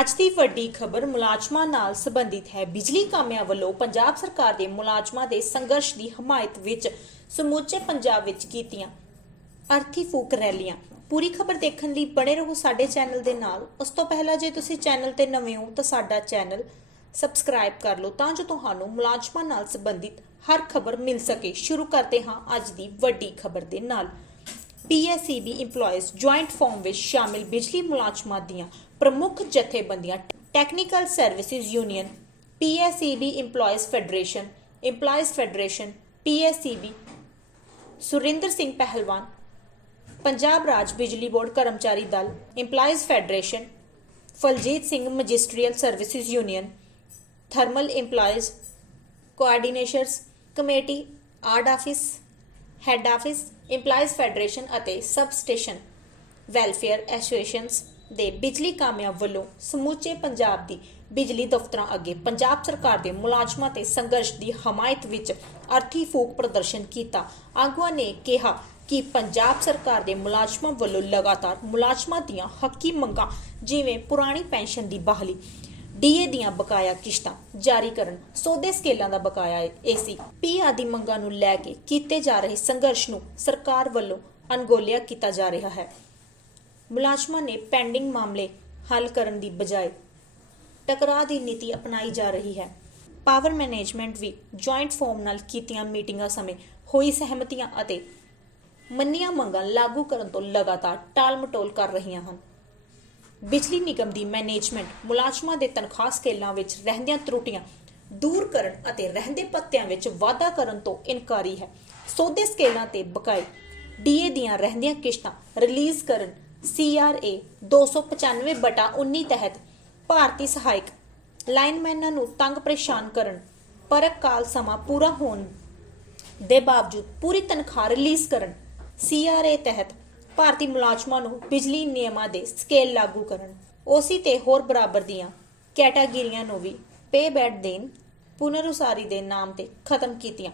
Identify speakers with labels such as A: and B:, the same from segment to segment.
A: ਅੱਜ ਦੀ ਵੱਡੀ ਖਬਰ ਮੁਲਾਜ਼ਮਾਂ ਨਾਲ ਸੰਬੰਧਿਤ ਹੈ। ਬਿਜਲੀ ਕਾਮਿਆਂ ਵੱਲੋਂ ਪੰਜਾਬ ਸਰਕਾਰ ਦੇ ਮੁਲਾਜ਼ਮਾਂ ਦੇ ਸੰਘਰਸ਼ ਦੀ ਹਮਾਇਤ ਵਿੱਚ ਸਮੁੱਚੇ ਪੰਜਾਬ ਵਿੱਚ ਕੀਤੀਆਂ ਅਰਥੀ ਫੂਕ ਰੈਲੀਆਂ। ਪੂਰੀ ਖਬਰ ਦੇਖਣ ਲਈ ਬਣੇ ਰਹੋ ਸਾਡੇ ਚੈਨਲ ਦੇ ਨਾਲ। ਉਸ ਤੋਂ ਪਹਿਲਾਂ ਜੇ ਤੁਸੀਂ ਚੈਨਲ ਤੇ ਨਵੇਂ ਹੋ ਤਾਂ ਸਾਡਾ ਚੈਨਲ ਸਬਸਕ੍ਰਾਈਬ ਕਰ ਲਓ ਤਾਂ ਜੋ ਤੁਹਾਨੂੰ ਮੁਲਾਜ਼ਮਾਂ ਨਾਲ ਸੰਬੰਧਿਤ ਹਰ ਖਬਰ ਮਿਲ ਸਕੇ। ਸ਼ੁਰੂ ਕਰਦੇ ਹਾਂ ਅੱਜ ਦੀ ਵੱਡੀ ਖਬਰ ਦੇ ਨਾਲ। ਪੀਐਸਸੀਬੀ EMPLOYEES ਜੁਆਇੰਟ ਫੋਰਮ ਵਿੱਚ ਸ਼ਾਮਿਲ ਬਿਜਲੀ ਮੁਲਾਜ਼ਮਾਂ ਦੀਆਂ ਪ੍ਰਮੁੱਖ ਜਥੇਬੰਦੀਆਂ technical services union PSCB EMPLOYEES federation EMPLOYEES federation PSCB Surinder Singh Pehlwan Punjab ਰਾਜ ਬਿਜਲੀ ਬੋਰਡ ਕਰਮਚਾਰੀ ਦਲ EMPLOYEES federation Phaljit Singh magisterial services union thermal EMPLOYEES coordinators committee ਆਰਡ office head office EMPLOYEES federation ਅਤੇ ਸਬ ਸਟੇਸ਼ਨ ਵੈਲਫੇਅਰ ਐਸੋਸੀਏਸ਼ਨਸ ਦੇ ਬਿਜਲੀ ਕਾਮਿਆਂ ਵੱਲੋਂ ਸਮੁੱਚੇ ਪੰਜਾਬ ਦੀ ਬਿਜਲੀ ਦਫ਼ਤਰਾਂ ਅੱਗੇ ਪੰਜਾਬ ਸਰਕਾਰ ਦੇ ਮੁਲਾਜ਼ਮਾਂ ਤੇ ਸੰਘਰਸ਼ ਦੀ ਹਮਾਇਤ ਵਿੱਚ ਅਰਥੀ ਫੂਕ ਪ੍ਰਦਰਸ਼ਨ ਕੀਤਾ। ਆਗੂਆਂ ਨੇ ਕਿਹਾ ਕਿ ਪੰਜਾਬ ਸਰਕਾਰ ਦੇ ਮੁਲਾਜ਼ਮਾਂ ਵੱਲੋਂ ਲਗਾਤਾਰ ਮੁਲਾਜ਼ਮਾਂ ਦੀਆਂ ਹੱਕੀ ਮੰਗਾਂ, ਜਿਵੇਂ ਪੁਰਾਣੀ ਪੈਨਸ਼ਨ ਦੀ ਬਹਾਲੀ ਡੀਏ ਦੀਆਂ ਬਕਾਇਆ ਕਿਸ਼ਤਾਂ ਜਾਰੀ ਕਰਨ, ਸੌਦੇ ਸਕੇਲਾਂ ਦਾ ਬਕਾਇਆ ਏਸੀ ਪੀ ਆਦਿ ਮੰਗਾਂ ਨੂੰ ਲੈ ਕੇ ਕੀਤੇ ਜਾ ਰਹੇ ਸੰਘਰਸ਼ ਨੂੰ ਸਰਕਾਰ ਵੱਲੋਂ ਅਣਗੋਲਿਆ ਕੀਤਾ ਜਾ ਰਿਹਾ ਹੈ। ਮੁਲਾਜ਼ਮਾਂ ਨੇ ਪੈਂਡਿੰਗ ਮਾਮਲੇ ਹੱਲ ਕਰਨ ਦੀ ਬਜਾਏ ਟਕਰਾਅ ਦੀ ਨੀਤੀ ਅਪਣਾਈ ਜਾ ਰਹੀ ਹੈ। ਪਾਵਰ ਮੈਨੇਜਮੈਂਟ ਵੀ ਜੁਆਇੰਟ ਫੋਰਮ ਨਾਲ ਕੀਤੀਆਂ ਮੀਟਿੰਗਾਂ ਸਮੇਂ ਹੋਈ ਸਹਿਮਤੀਆਂ ਅਤੇ ਮੰਨੀਆਂ ਮੰਗਾਂ ਲਾਗੂ ਕਰਨ ਤੋਂ ਲਗਾਤਾਰ ਟਾਲ-ਮਟੋਲ ਕਰ ਰਹੀਆਂ ਹਨ। ਬਿਜਲੀ ਨਿਗਮ ਦੀ ਮੈਨੇਜਮੈਂਟ ਮੁਲਾਜ਼ਮਾਂ ਦੇ ਤਨਖਾਹ ਸਕੇਲਾਂ ਵਿੱਚ ਰਹਿੰਦੀਆਂ ਤਰੁੱਟੀਆਂ, ਦੂਰ ਕਰਨ ਅਤੇ ਰਹਿੰਦੇ ਪੱਤਿਆਂ ਵਿੱਚ ਵਾਧਾ ਕਰਨ ਤੋਂ ਇਨਕਾਰੀ ਹੈ। ਸੌਦੇ ਸਕੇਲਾਂ ਤੇ ਬਕਾਏ ਡੀਏ ਦੀਆਂ ਰਹਿੰਦੀਆਂ ਕਿਸ਼ਤਾਂ ਰਿਲੀਜ਼ ਕਰਨ ਸੀਆਰਏ 295 ਬਟਾ 19 ਤਹਿਤ ਭਾਰਤੀ ਸਹਾਇਕ ਲਾਈਨਮੈਨਾਂ ਨੂੰ ਤੰਗ ਪਰੇਸ਼ਾਨ ਕਰਨ ਪਰਕ ਕਾਲ ਸਮਾਂ ਪੂਰਾ ਹੋਣ ਦੇ ਬਾਵਜੂਦ ਪੂਰੀ ਤਨਖਾਹ ਰਿਲੀਜ਼ ਕਰਨ ਸੀਆਰਏ ਤਹਿਤ ਭਾਰਤੀ ਮੁਲਾਜ਼ਮਾਂ ਨੂੰ ਬਿਜਲੀ ਨਿਯਮਾਂ ਦੇ ਸਕੇਲ ਲਾਗੂ ਕਰਨ। ਓਸੀ ਤੇ ਹੋਰ ਬਰਾਬਰ ਦੀਆਂ ਕੈਟਾਗਰੀਆਂ ਨੂੰ ਵੀ ਪੇ ਬੈਡ ਦੇਣ, ਪੁਨਰਉਸਾਰੀ ਦੇ ਨਾਮ ਤੇ ਖਤਮ ਕੀਤੀਆਂ।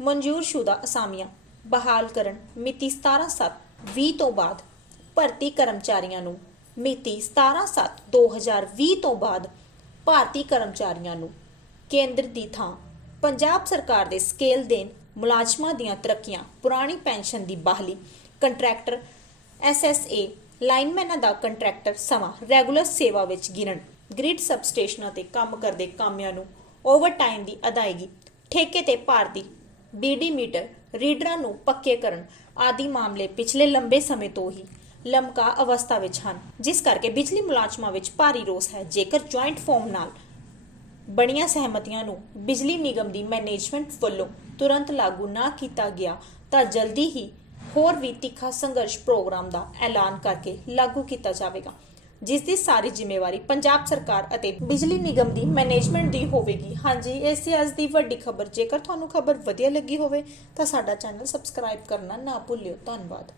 A: ਮਨਜ਼ੂਰਸ਼ੁਦਾ ਅਸਾਮੀਆਂ ਬਹਾਲ ਕਰਨ ਮਿਤੀ 17/7/20 ਤੋਂ ਬਾਅਦ, ਭਰਤੀ ਕਰਮਚਾਰੀਆਂ ਨੂੰ ਮਿਤੀ 17/7/2020 ਤੋਂ ਬਾਅਦ, ਭਾਰਤੀ ਕਰਮਚਾਰੀਆਂ ਨੂੰ ਕੇਂਦਰ ਦੀ ਥਾਂ ਪੰਜਾਬ ਸਰਕਾਰ ਦੇ ਸਕੇਲ ਦੇਣ ਮੁਲਾਜ਼ਮਾਂ ਦੀਆਂ ਤਰੱਕੀਆਂ, ਪੁਰਾਣੀ ਪੈਨਸ਼ਨ ਦੀ ਬਹਾਲੀ। ਕੰਟਰੈਕਟਰ ਐਸਐਸਏ ਲਾਈਨਮੈਨਾਂ ਦਾ ਕੰਟਰੈਕਟਰ ਸਮਾਂ ਰੈਗੂਲਰ ਸੇਵਾ ਵਿੱਚ ਗਿਣਨ, ਗ੍ਰਿਡ ਸਬਸਟੇਸ਼ਨਾਂ ਤੇ ਕੰਮ ਕਰਦੇ ਕਾਮਿਆਂ ਨੂੰ ਓਵਰਟਾਈਮ ਦੀ ਅਦਾਇਗੀ, ਠੇਕੇ ਤੇ ਭਾਰਤੀ ਬੀਡੀ ਮੀਟਰ ਰੀਡਰਾਂ ਨੂੰ ਪੱਕੇ ਕਰਨ ਆਦਿ ਮਾਮਲੇ ਪਿਛਲੇ ਲੰਬੇ ਸਮੇਂ ਤੋਂ ਹੀ ਲਮਕਾ ਅਵਸਥਾ ਵਿੱਚ ਹਨ, ਜਿਸ ਕਰਕੇ ਬਿਜਲੀ ਮੁਲਾਜ਼ਮਾਂ ਵਿੱਚ ਭਾਰੀ ਰੋਸ ਹੈ। ਜੇਕਰ ਜੁਆਇੰਟ ਫਾਰਮ ਨਾਲ ਬਣੀਆਂ ਸਹਿਮਤੀਆਂ ਨੂੰ ਬਿਜਲੀ ਨਿਗਮ ਦੀ ਮੈਨੇਜਮੈਂਟ ਵੱਲੋਂ ਤੁਰੰਤ ਲਾਗੂ ਨਾ ਕੀਤਾ ਗਿਆ ਤਾਂ ਜਲਦੀ ਹੀ ਹੋਰ ਵੀ ਤਿੱਖਾ ਸੰਘਰਸ਼ ਪ੍ਰੋਗਰਾਮ ਦਾ ਐਲਾਨ ਕਰਕੇ ਲਾਗੂ ਕੀਤਾ ਜਾਵੇਗਾ, ਜਿਸ ਦੀ ਸਾਰੀ ਜ਼ਿੰਮੇਵਾਰੀ ਪੰਜਾਬ ਸਰਕਾਰ ਅਤੇ ਬਿਜਲੀ ਨਿਗਮ ਦੀ ਮੈਨੇਜਮੈਂਟ ਦੀ ਹੋਵੇਗੀ। ਹਾਂਜੀ ਇਹ ਅੱਜ ਦੀ ਵੱਡੀ ਖਬਰ, ਜੇਕਰ ਤੁਹਾਨੂੰ ਖਬਰ ਵਧੀਆ ਲੱਗੀ ਹੋਵੇ ਤਾਂ ਸਾਡਾ ਚੈਨਲ ਸਬਸਕ੍ਰਾਈਬ ਕਰਨਾ ਨਾ ਭੁੱਲਿਓ। ਧੰਨਵਾਦ।